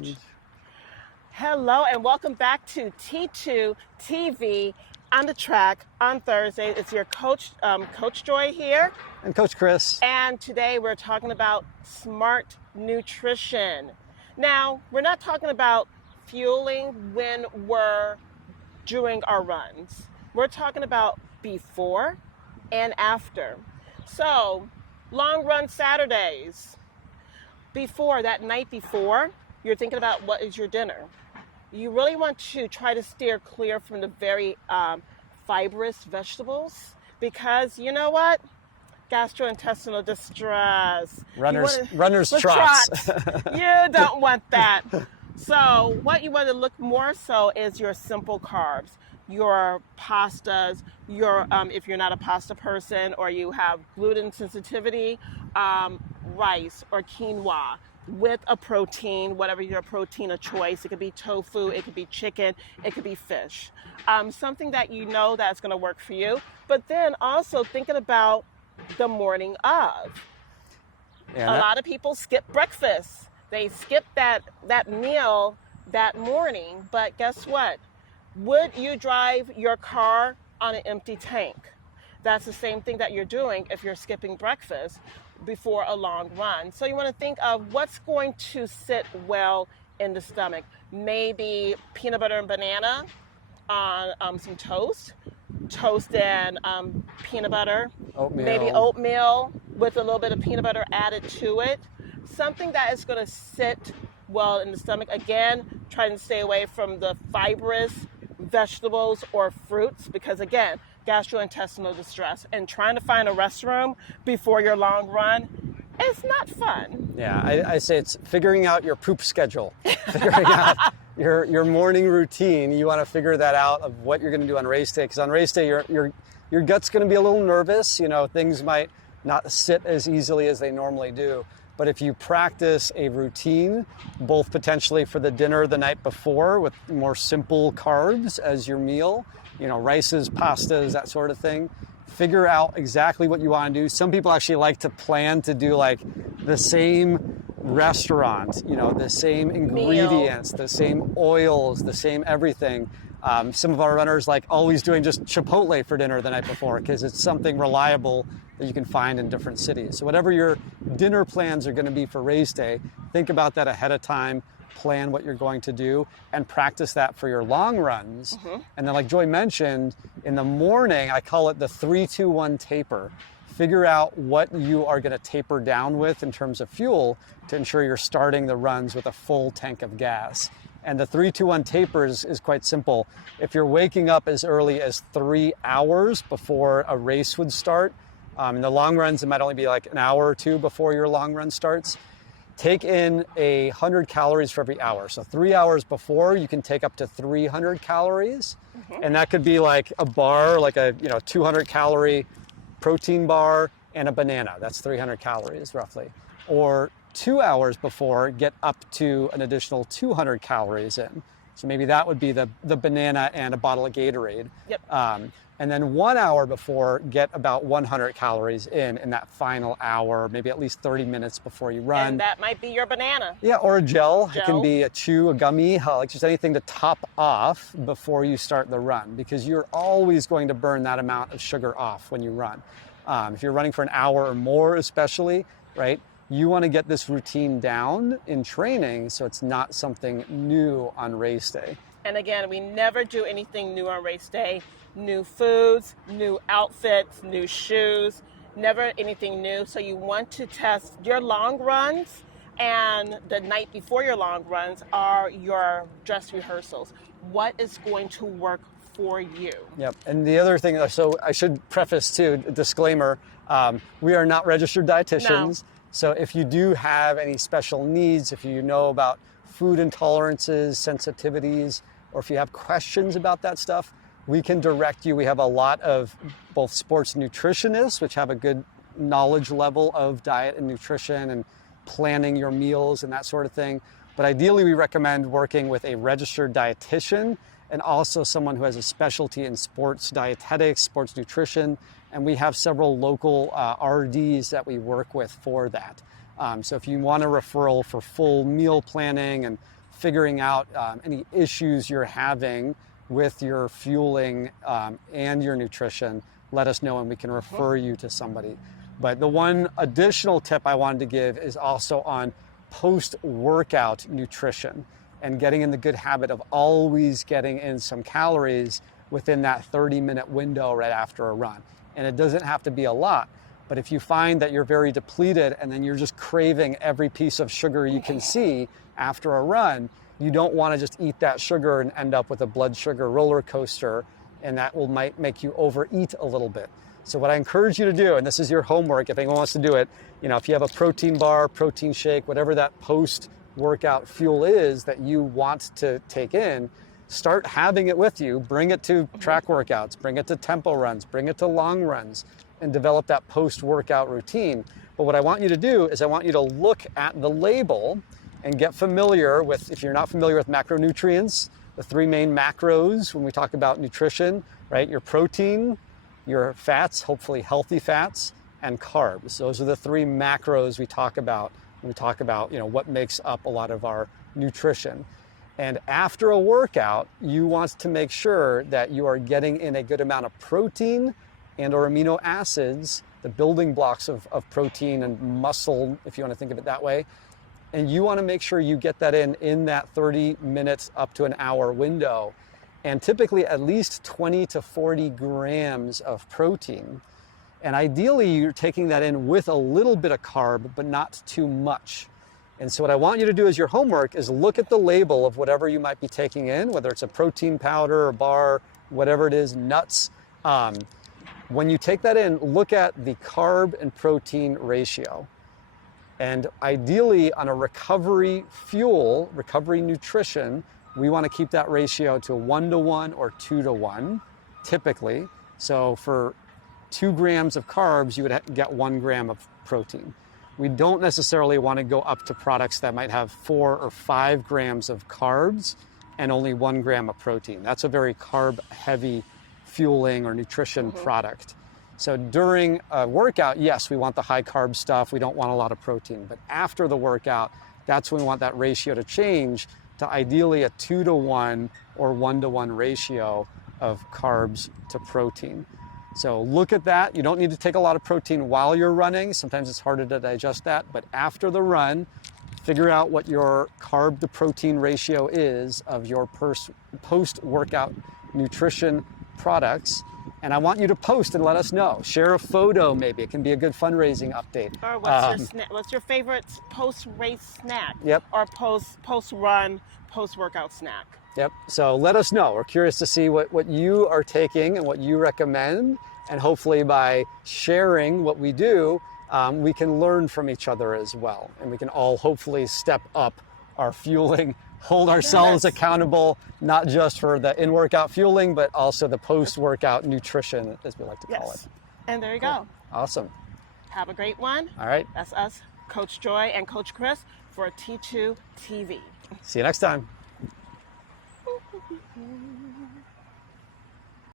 And Hello and welcome back to T2 TV on the track on Thursday. It's your coach, Coach Joy here. and Coach Chris. And today we're talking about smart nutrition. Now, we're not talking about fueling when we're doing our runs. We're talking about before and after. So, long run Saturdays. Before, that night before, you're thinking about what is your dinner. You really want to try to steer clear from the very fibrous vegetables because you know what? Gastrointestinal distress. Runner's trots. You don't want that. So what you want to look more so is your simple carbs, your pastas, your if you're not a pasta person or you have gluten sensitivity, rice or quinoa with a protein, whatever your protein of choice. It could be tofu, it could be chicken, it could be fish. Something that you know that's going to work for you. But then also thinking about the morning of. A lot of people skip breakfast. They skip that meal that morning. But guess what? Would you drive your car on an empty tank? That's the same thing that you're doing if you're skipping breakfast before a long run. So you want to think of what's going to sit well in the stomach. Maybe peanut butter and banana on some toast and peanut butter. Oatmeal. Maybe oatmeal with a little bit of peanut butter added to it. Something that is going to sit well in the stomach. Again, trying to stay away from the fibrous vegetables or fruits because again, gastrointestinal distress and trying to find a restroom before your long run, it's not fun. Yeah, I say it's figuring out your poop schedule, figuring out your morning routine. You want to figure that out of what you're going to do on race day, because on race day your gut's going to be a little nervous. You know, things might not sit as easily as they normally do. But if you practice a routine, both potentially for the dinner the night before with more simple carbs as your meal, you know, rices, pastas, that sort of thing, figure out exactly what you want to do. Some people actually like to plan to do like the same restaurant, you know, the same ingredients, the same oils, the same everything. Some of our runners like always doing just Chipotle for dinner the night before because it's something reliable that you can find in different cities. So whatever your dinner plans are going to be for race day, think about that ahead of time, plan what you're going to do, and practice that for your long runs. Mm-hmm. And then like Joy mentioned, in the morning, I call it the 3-2-1 taper. Figure out what you are going to taper down with in terms of fuel to ensure you're starting the runs with a full tank of gas. And the 3-2-1 taper is quite simple. If you're waking up as early as 3 hours before a race would start, in the long runs, it might only be like an hour or two before your long run starts, take in 100 calories for every hour. So 3 hours before, you can take up to 300 calories. Mm-hmm. And that could be like a bar, like a 200 calorie protein bar and a banana. That's 300 calories roughly. Or 2 hours before, get up to an additional 200 calories in. So maybe that would be the banana and a bottle of Gatorade. Yep. And then 1 hour before, get about 100 calories in that final hour, maybe at least 30 minutes before you run. And that might be your banana. Yeah, or a gel. It can be a chew, a gummy, like just anything to top off before you start the run, because you're always going to burn that amount of sugar off when you run. If you're running for an hour or more especially, right, you want to get this routine down in training so it's not something new on race day. And again, we never do anything new on race day. New foods, new outfits, new shoes, never anything new. So you want to test your long runs, and the night before your long runs are your dress rehearsals. What is going to work for you? Yep. And the other thing, so I should preface too, a disclaimer, we are not registered dietitians. No. So if you do have any special needs, if you know about food intolerances, sensitivities, or if you have questions about that stuff, we can direct you. We have a lot of both sports nutritionists, which have a good knowledge level of diet and nutrition and planning your meals and that sort of thing. But ideally, we recommend working with a registered dietitian and also someone who has a specialty in sports dietetics, sports nutrition. And we have several local RDs that we work with for that. So if you want a referral for full meal planning and figuring out any issues you're having with your fueling and your nutrition, let us know and we can refer you to somebody. But the one additional tip I wanted to give is also on post-workout nutrition and getting in the good habit of always getting in some calories within that 30-minute window right after a run. And it doesn't have to be a lot, but if you find that you're very depleted and then you're just craving every piece of sugar you can see after a run, you don't want to just eat that sugar and end up with a blood sugar roller coaster, and that might make you overeat a little bit. So what I encourage you to do, and this is your homework if anyone wants to do it, if you have a protein bar, protein shake, whatever that post-workout fuel is that you want to take in, start having it with you. Bring it to track workouts, bring it to tempo runs, bring it to long runs, and develop that post-workout routine. But what I want you to do is I want you to look at the label and get familiar with, if you're not familiar with macronutrients, the three main macros when we talk about nutrition, right? Your protein, your fats, hopefully healthy fats, and carbs. Those are the three macros we talk about when we talk about, what makes up a lot of our nutrition. And after a workout, you want to make sure that you are getting in a good amount of protein and or amino acids, the building blocks of protein and muscle, if you want to think of it that way. And you want to make sure you get that in that 30 minutes up to an hour window. And typically at least 20 to 40 grams of protein. And ideally you're taking that in with a little bit of carb, but not too much. And so what I want you to do as your homework is look at the label of whatever you might be taking in, whether it's a protein powder or bar, whatever it is, nuts. When you take that in, look at the carb and protein ratio. And ideally on a recovery fuel, recovery nutrition, we want to keep that ratio to 1-to-1 or 2-to-1, typically. So for 2 grams of carbs, you would get 1 gram of protein. We don't necessarily want to go up to products that might have 4 or 5 grams of carbs and only 1 gram of protein. That's a very carb-heavy fueling or nutrition product. So during a workout, yes, we want the high carb stuff. We don't want a lot of protein. But after the workout, that's when we want that ratio to change to ideally a 2-to-1 or 1-to-1 ratio of carbs to protein. So look at that. You don't need to take a lot of protein while you're running. Sometimes it's harder to digest that. But after the run, figure out what your carb to protein ratio is of your post-workout nutrition products. And I want you to post and let us know. Share a photo, maybe. It can be a good fundraising update. Or what's your favorite post-race snack? Yep. Or post-run, post-workout snack? Yep. So let us know. We're curious to see what you are taking and what you recommend. And hopefully by sharing what we do, we can learn from each other as well. And we can all hopefully step up our fueling, hold ourselves accountable, not just for the in-workout fueling, but also the post-workout nutrition, as we like to call it. And there you go. Awesome. Have a great one. All right. That's us, Coach Joy and Coach Chris for T2 TV. See you next time.